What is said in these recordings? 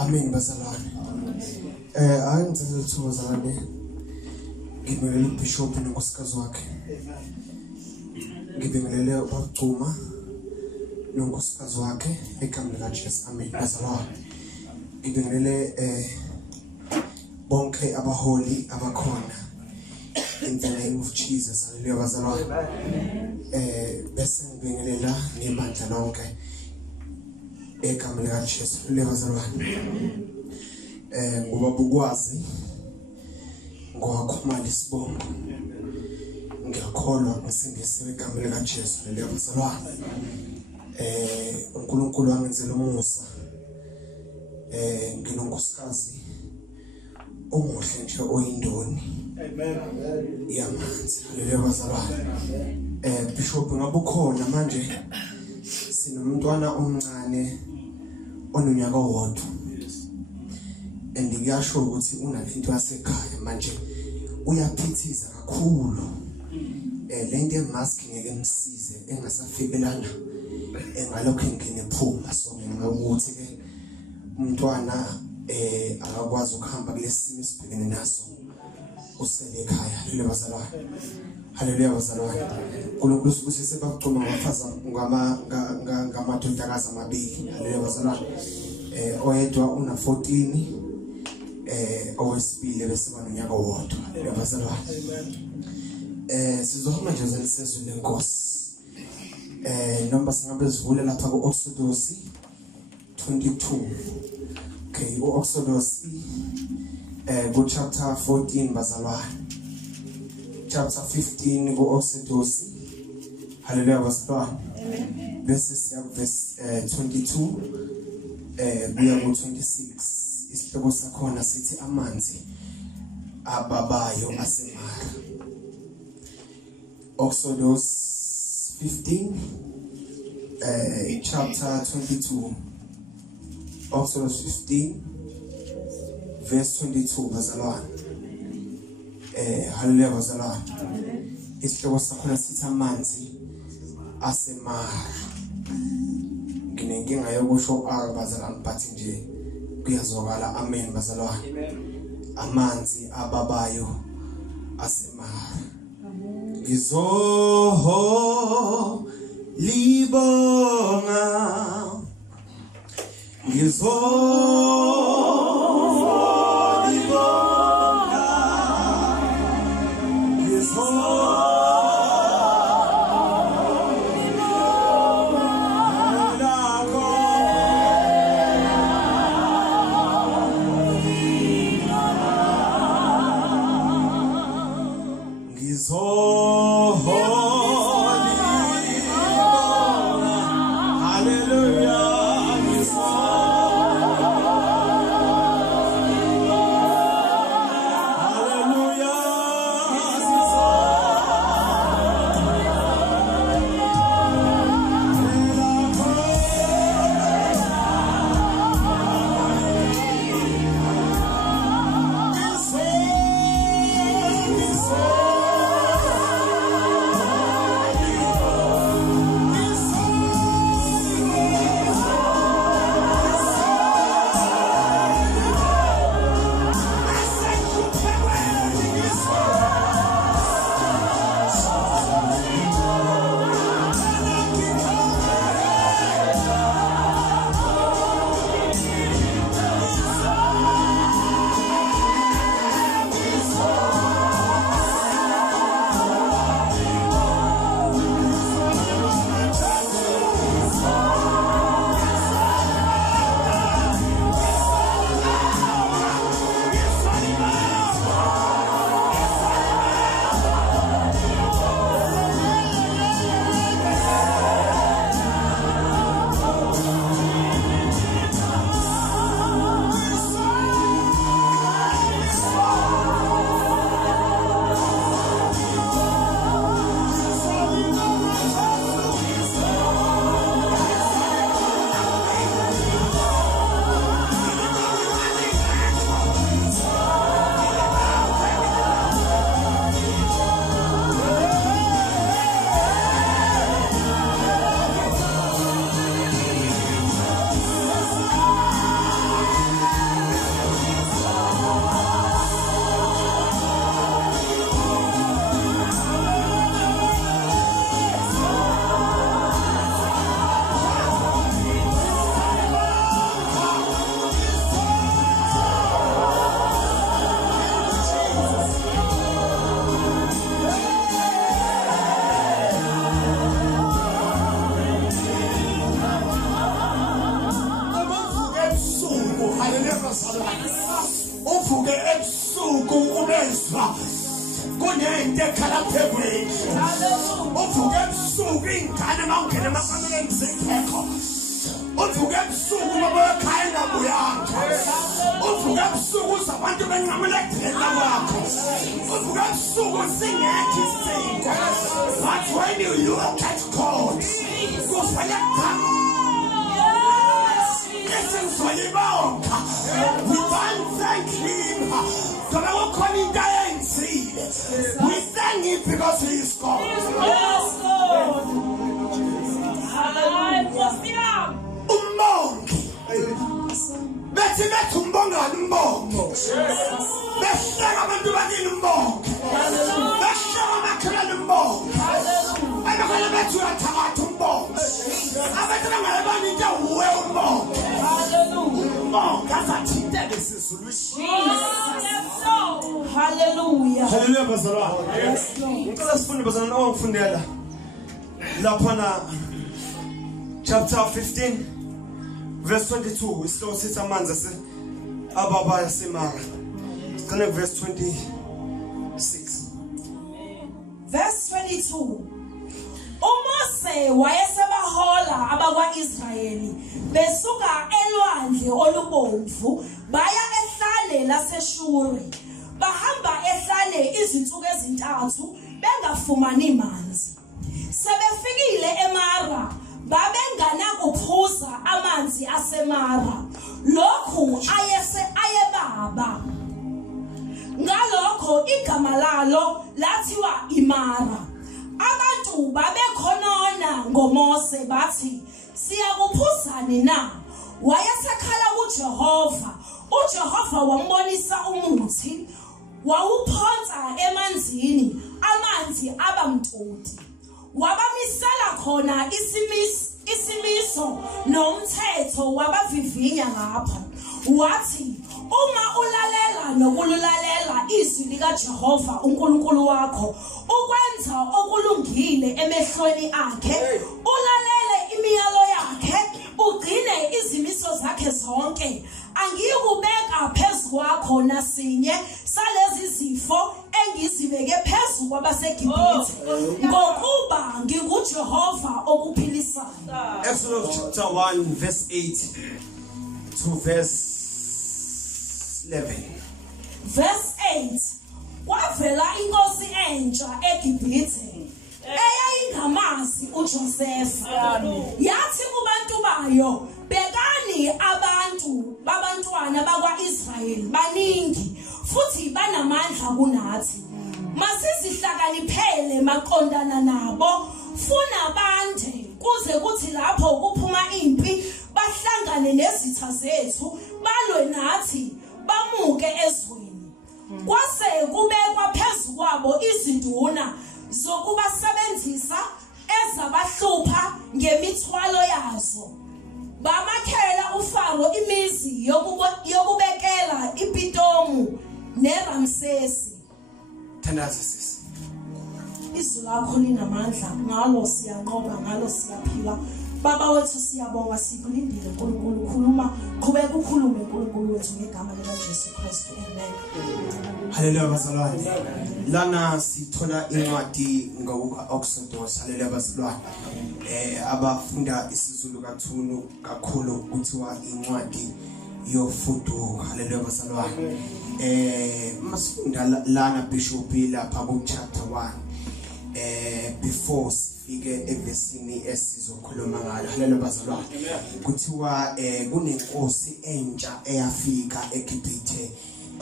Amen bazalwane. Angizizwe lithokozane. Ngibingelele uBishop nonkosikazi wakhe. Ngibingelele uBagcuma nonkosikazi wakhe egameni likaJesu. Amen bazalwane. Ngibingelele bonke abaholi abakhona. In the name of Jesus. Hallelujah bazalwane. Bese ngibingelela nebandla lonke egameni likaJesu. Hallelujah bazalwane. Ngoba bukwazi ngowakhumala isibongo. Ngiyakholwa ngisindisiwe egameni likaJesu. Hallelujah bazalwane. uNkulunkulu wangenzela umusa. Nginonkosikazi omuhle nje oyindoni. Amen. Yamanzi. Hallelujah bazalwane. Bishop ngabe ukhona manje sinomntwana omncane ononyaka owodwa. Ngiyasho ukuthi unalento yasekhaya manje uyaphithiza kakhulu. Lento emask ngeke imsize engasafikelana engalokho ngene phuma so ngikuthi ke umntwana akakwazi ukuhamba kulesimo sibhekene naso usele ekhaya. Hallelujah bazalwane. Hallelujah bazalwane. uNkulunkulu usibusize sebagcuma ngafaza ngamadodakazi amabili. Hallelujah bazalwane. Oyedwa una 14 owesibili bese banonyaka owodwa. Hallelujah bazalwane. Sizohamba nje zelisezwe lenkosi. Noma singabe sivule lapha ku-Exodus 22. Okay, u-Exodus ku chapter 14 bazalwane. Chapter 15 ku-Exodus. Hallelujah bazalwane. Bese siya verse 22 kuya ku-26. Isihloko sakhona sithi amanzi ababayo asemara. Exodus 15 chapter 22. Exodus 15 verse 22 bazalwane. Hallelujah bazalwane. Isihloko sakhona sithi amanzi asemara. Nginenkinga yokusho bazalwane but nje kuyazwakala. Amen bazalwane. Amanzi ababayo asemara. Ngizo libonga ngizo libonga ngizo Hallelujah. ebusuku ingane mawungena emafaneleni zingekho. Uvuke ebusuku mabekhaya engabuyanga. Uvuke ebusuku uzabantu benqamela ekudlela kwakho. Uvuke ebusuku singekho isinto. But when you look at God, kufanele kukhanya. We thank him. We thank him because he is God. Hallelujah. Hallelujah, bazalwane. Ngicela sifunde bazalwane ongifundela lapha chapter 15 verse 22 isihloko sithi amanzi ababa yaseMara. Siqale verse 26. Verse 22. uMose wayesebahola abakwaIsrayeli besuka elwandle olubomvu baya ehlane laseShuri. Bahamba ehlane izinsuku ezintathu bengafumani manzi. Sebefikile eMara babenganakuphuza amanzi aseMara. Lokhu ayebaba. Ngalokho igama lalo lathiwa iMara. Abantu babekhonona ngoMose bathi siyakuphuzani na? Wayesekhala kuJehova. uJehova wambonisa umuthi wawuphonsa emanzini amanzi abamtoti. Wabamisela khona isimiso nomthetho wabavivinya lapha. Wathi uma ulalela nokulalela izwi likaJehova uNkulunkulu wakho ukwenza okulungile emehlweni akhe, ulalele imiyalo yakhe, ugcine izimiso zakhe zonke, angiyikubeka phezu kwakho nasinye salezi zifo engizibeke phezu kwabaseGibhithe ngokuba nginguJehova okuphilisayo. Exodus chapter 1 verse 8 to verse 11. Verse 8. Kwavela inkosi entsha eGibhithe eyayingamazi uJosefa. Yathi kubantu bayo, bekani abantu babantwana bakwaIsrayeli baningi futhi banamandla kunathi. Masizihlakaniphele maqondana nabo, funa bande kuze kuthi lapho kuphuma impi bahlangane nezitha zethu balwe nathi bamuke ezweni. Kwase kubekwa phezu kwabo izinduna zokubasebenzisa ezabahlupha ngemithwalo yazo. Bamakhela uFaro imizi yokubekela iPitomu neRamsesi. Thandaza sisi. Izwi lakho linamandla, ngalo siyanqoba, ngalo siyaphila. Baba wethu siyabonga, sikulindile uNkulunkulu, khuluma, qhubeka ukhulume uNkulunkulu wethu ngegama likaJesu Kristu. Amen. Hallelujah bazalwane. Lana sithola incwadi ngokuka-Exodus. Hallelujah bazalwane. Abafunda isiZulu kakhulu kuthiwa incwadi yofuduka. Hallelujah bazalwane. Masifunda lana Bishop lapha ku chapter 1 before sifike evesini esizokhuluma ngalo. Hallelujah bazalwane. Kuthiwa kunenkosi entsha eyafika eGibhithe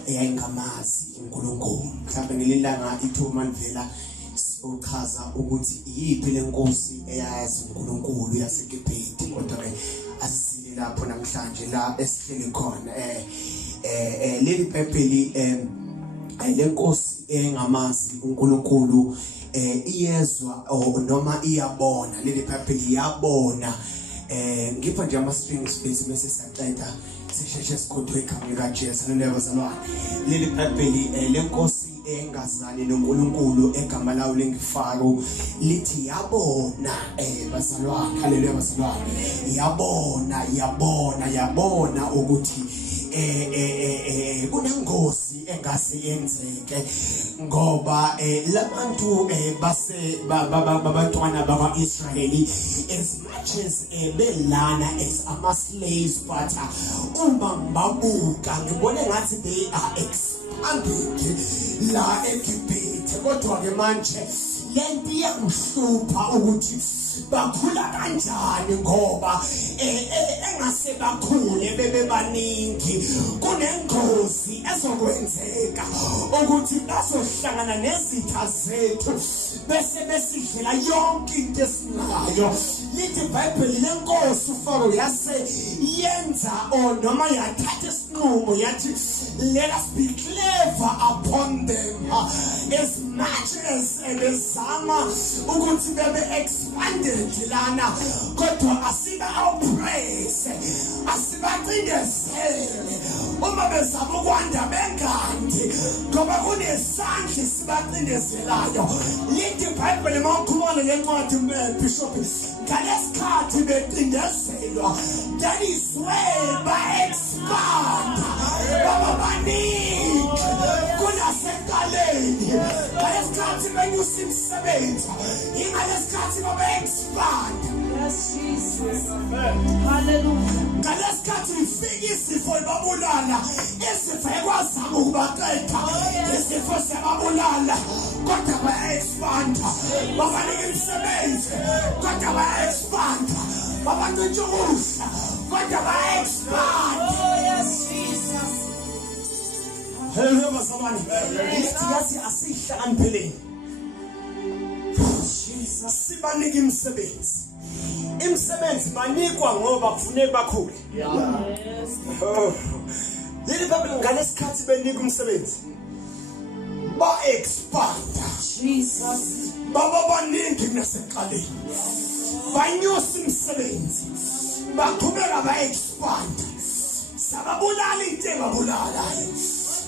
eyayingamazi uNkulunkulu. Mhlawumbe ngelilanga ithuma livela siyochaza ukuthi iyiphi lenkosi eyazi uNkulunkulu yaseGibhithe, kodwa ke asisile lapho namhlanje la esihleli khona. Leli Bhayibheli lenkosi engamazi uNkulunkulu iyezwa noma iyabona. Leli Bhayibheli yabona. Ngipha nje ama strings bese siyaqeda sisheshe sikhothe igama likaJesu. Hallelujah bazalwane. Leli Bhayibheli lenkosi engazani noNkulunkulu egama lawo lengifaro lithi yabona bazalwane. Hallelujah bazalwane. Yabona ukuthi kunengozi engase yenzeke ngoba labantu base babantwana bakwaIsrayeli as much as belana as ama slaves but uma ngibabuka ngibone ngathi they are expanding la eGibhithe kodwa ke manje lento iyangihlupha ukuthi bakhula kanjani ngoba engase bakhule bebebaningi kunengozi ezokwenzeka ukuthi bazohlangana nezitha zethu bese besidlela yonke into esinayo lithi iBhayibheli lenkosi uFaro yase yenza noma yathatha isinqumo yathi let us be clever upon them as much as bezama ukuthi bebe expanded lana kodwa asiba oppress asibacindezele uma bezama ukwanda bengandi ngoba kunesandla sibacindezelayo lithi iBhayibheli mawukhuluma lencwadi Bishop ngalesikhathi becindezelwa that is where ba expand baba baningi kunasenkaleni ngalesikhathi benyusa imisebenzi ingalesikhathi baba expand. Yes, Jesus. Hallelujah. Ngalesikhathi ifika isifo ibabulala isifo ekwazama ukubaqeda isifo sebabulala kodwa ba expand babanika imisebenzi kodwa ba expand babantshukusha kodwa ba expand. Yes, Jesus. Hallelujah bazalwane yathi asihlakaniphele Jesus sibanika imisebenzi imsebenzi banikwa ngoba kufuneka bakhule. Yes. Leli Bhayibheli ngalesikhathi benika umsebenzi ba expand Jesus. baba baningi naseqaleni banyusa umsebenzi baqhubeka ba expand sababulala into engabulalayo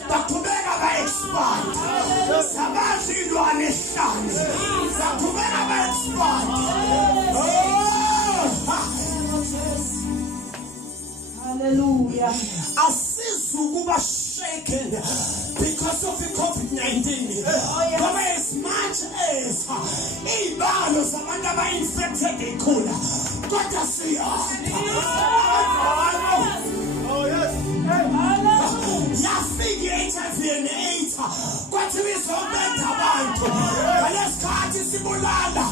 baqhubeka ba expand sabazilwane esihlanu baqhubeka ba expand. Hallelujah. Asizukuba shaken because of the COVID-19. Ngoba as much as ibalo zabantu aba-infected ikhula kodwa siyanda. Oh yes. Hallelujah. Yafika i-HIV and AIDS kwathi bizobetha abantu ngalesikhathi sibulala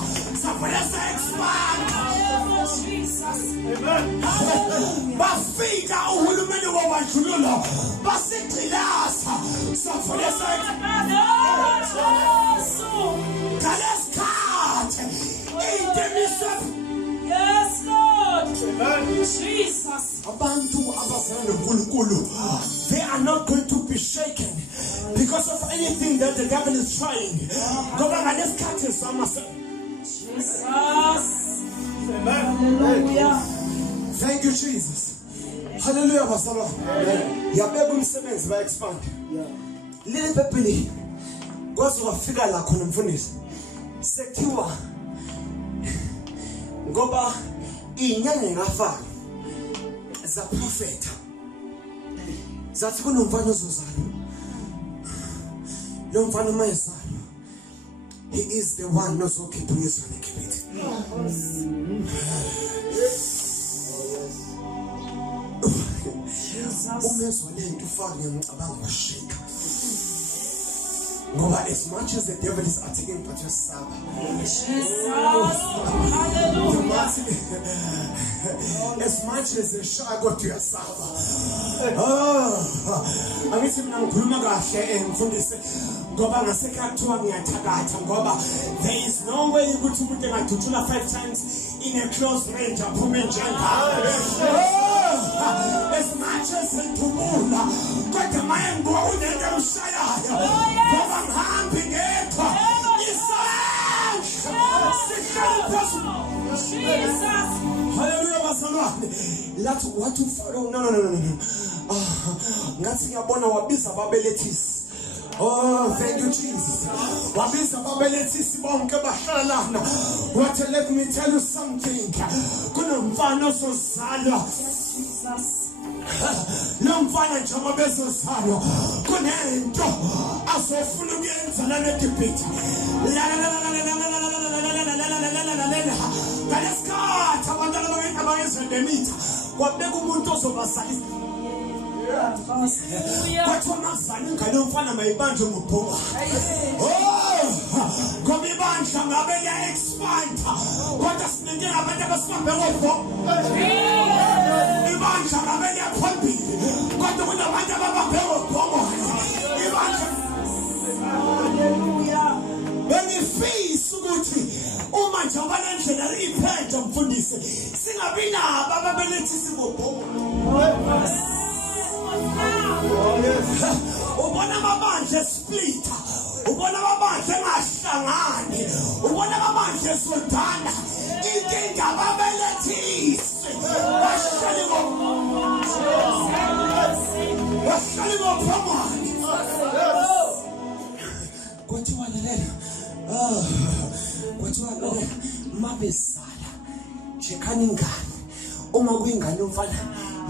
savele sa-expand. Jesus. Amen. Bafika uhulumeni wabandlululo basigcilasa savele sa-expand. Ngalesikhathi into Yes, Lord. Jesus. abantu abazalwa noNkulunkulu they are not going to be shaken because of anything that the devil is trying. Ngoba ngalesikhathi samase Jesus. Hallelujah. thank you Jesus. Hallelujah bazalwa. Yabeka umsebenzi ba expand. Leli Bhayibheli kwaze wafika la khona mfundisi sekuthiwa ngoba inyanga ngafaka za prophet zathi kunomfana ozozalwa lo mfana mayezalwa he is the one ozokhipha uYesu eGibhithe. Umezwa lento ufaka ngiyacabanga washika ngoba as much as the devil is attacking but you suffer. Hallelujah. As much as the shago to your suffer. Angithi mina ngikhuluma kahle mfundisi ngoba ngasekhathiwa ngiyathakatha ngoba there is no way ukuthi umuntu engadutshula 5 times in a close range aphume njengalo. As much as ngiphumula kodwa maye ngoba unento emshayayo ngoba ngihambi ngedwa isandla sihlala phezulu. Jesus. Hallelujah bazalwane. Lathi wathi uFaro no. Ngathi ngiyabona wabiza ababelethisi. Oh, thank you Jesus. Wabiza ababelethisi bonke bahlalana. What let me tell you something. Kunomfana ozozalwa. Jesus. lo mfana njengoba esozalwa kunento asofuna ukuyenza lana eGibhithe ngalesikhathi abantwana abayenzedemitha kwabeka umuntu ozobazalisa kwathiwa makuzala ingane yomfana mayibanjwe ngubhonga ngoba ibandla ngabe liya-expanda kodwa sinenkinga abantu abasibambe ngobhonga ibandla ngabe liyaphambili kodwa kunabantu ababambe ngobhonga ibandla bengifisa ukuthi uma nje abanendlela iphenje mfundisi singabi nabo ababelethisi ngobhonga ubona amabandla splitter ubona amabandla engahlangani ubona amabandla esondana inkinga ababelethisi bahlale ngophambili kwathiwa lalela kwathiwa lalela mabesala chekhani ingane uma kuyingane yomfana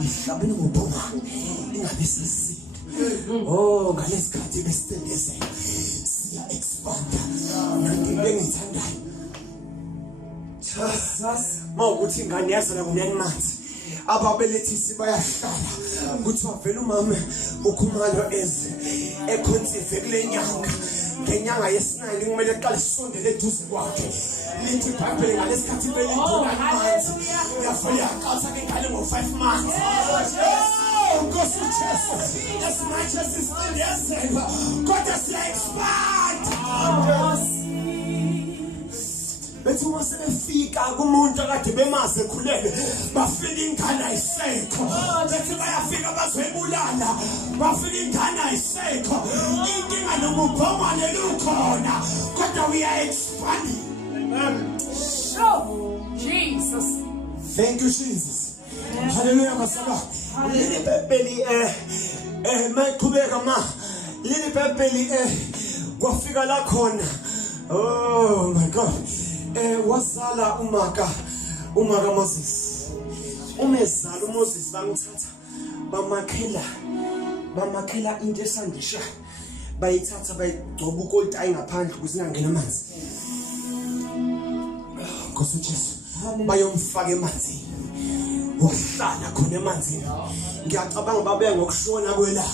ihlabeni ngobhonga ingabe sesinde ngalesikhathi besitendezela siya expanda nanti bengithandayo mawukuthi ingane yazala ngo9 months ababelethisi bayahlala kuthiwa vele umama ukhumalo eze ekhonsive kule nyanga ngenyanga yesi9 kumele aqale isondele eduze kwakhe lithi ibhayibheli ngalesikhathi belindula amanzi yafuna yaqalisa ke ngale ngo5 months Nkosi uJesu esimanje sisindezela kodwa siya expand bethi uma sebefika kumuntu akade bemazi ekhulele bafika ingane ayisekho bethi bayafika bazoyibulala bafika ingane ayisekho inkinga nomubhongwane lukhona kodwa we are expanding. Amen. Jesus. Thank you Jesus. Hallelujah masaba. Yini Bibeli mayiqhubeka ma yini Bibeli kwafika la khona oh my god wasala umaka Moses umezala uMoses bamthatha bamakhela into esandisha bayithatha bayigcoba ukolti ayingaphandle kuzingangena amanzi Nkosi uJesu bayomfaka emanzini wahlala khona emanzini ngiyacabanga babuya ngokushona kwela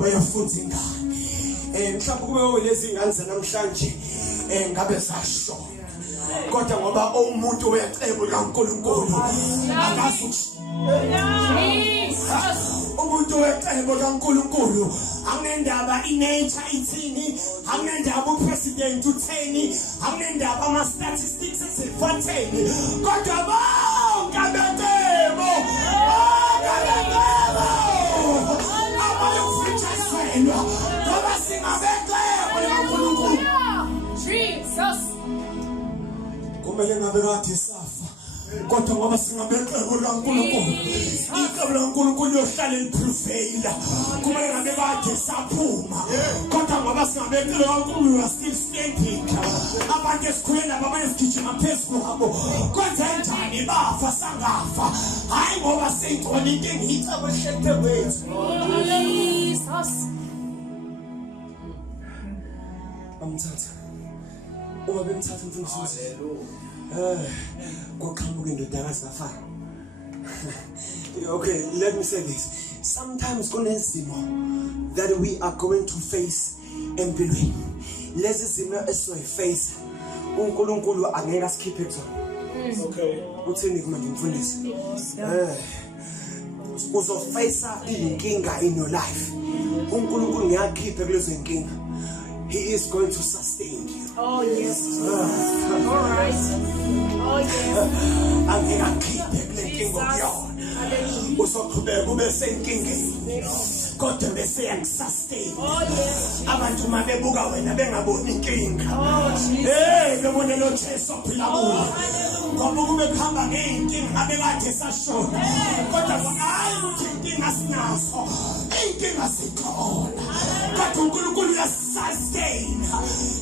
bayafunza ingane mhlawumbe kube lezi ngane zanamhlanje ngabe zashona kodwa ngoba umuntu wecebo likaNkulunkulu akazi umuntu wecebo likaNkulunkulu angendaba inature ithini angendaba upresident utheni angendaba ama statistics ezifatheni kodwa bonke abecebo abayofithaselwa ngoba singabecebo likaNkulunkulu Jesus kumele ngabe kade safa kodwa ngoba singabecebo likaNkulunkulu icebo likaNkulunkulu yohlala liprevaila kumele ngabe kade saphuma kodwa ngoba singabecebo likaNkulunkulu we are still standing abantu esikhuleni nabo abayesigijima phezulu kwabo kwenze njani bafa sangafa hayi ngoba singcola inkinga icebo ehlete wethu Jesus bamthatha uma bemthatha umfundisi koqhamuka indodakazi kafana okay let me say this sometimes kunezimo that we are going to face empilweni lezi zimo esizoyiface uNkulunkulu angeke asikhiphe kuzona okay uthini manje mfundisi uzoface inkinga in your life uNkulunkulu ngiyakhiphe kulezo inkinga. He is going to sustain you. Oh yes. All right. Oh yes. Angiyakhiphe kule nkinga yakho. Usoqhubeka ube senkingeni. Kodwa bese yangisustain. Oh yes. Abantu mabebuka wena bengaboni inkinga. Hey, bebone lo Jesu ophila kuwe. Ngoba kube khamba ngeenkinga ngabe kade sashona. Kodwa hayi inkinga sinazo. Inkinga sikhona. Kodwa uNkulunkulu uyasustain.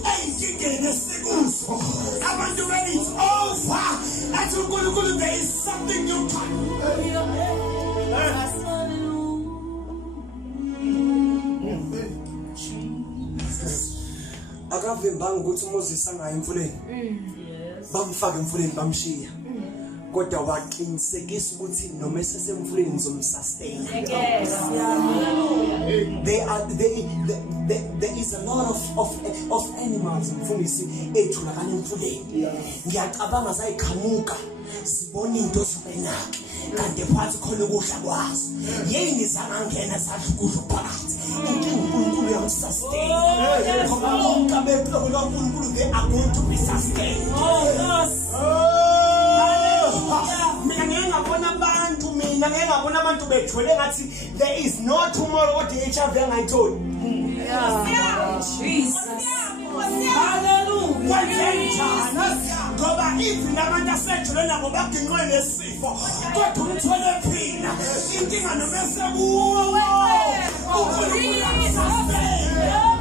Ey'nkingeni esikuzo. Abantu when it's over, that's uNkulunkulu there is something you can. Akavimbanga ukuthi Moses angayi emfuleni. Bamfaka emfuleni bamshiya. Kodwa waqinisekisa ukuthi noma esesemfuleni ngizomsustain. There is a lot of animals mfundisi etholakala emfuleni. Ngiyacabanga zayiqhamuka sibona into zobenaki kanti phansi khona ukudla kwazo. Yini zangangena sadlukudla phakathi. Inkinga uNkulunkulu uyamsustain. Ngoba bonke abepheko kaNkulunkulu they are going to be sustained. Mina ngeke ngabona abantu bethwele ngathi there is no tomorrow what the HIV angayitholi. Jesus. Hallelujah. Ngoba even abantu asejule nabo baginqwe nesifo kodwa umthwele phila inkinga noma esekuwo uNkulunkulu uyamsustain.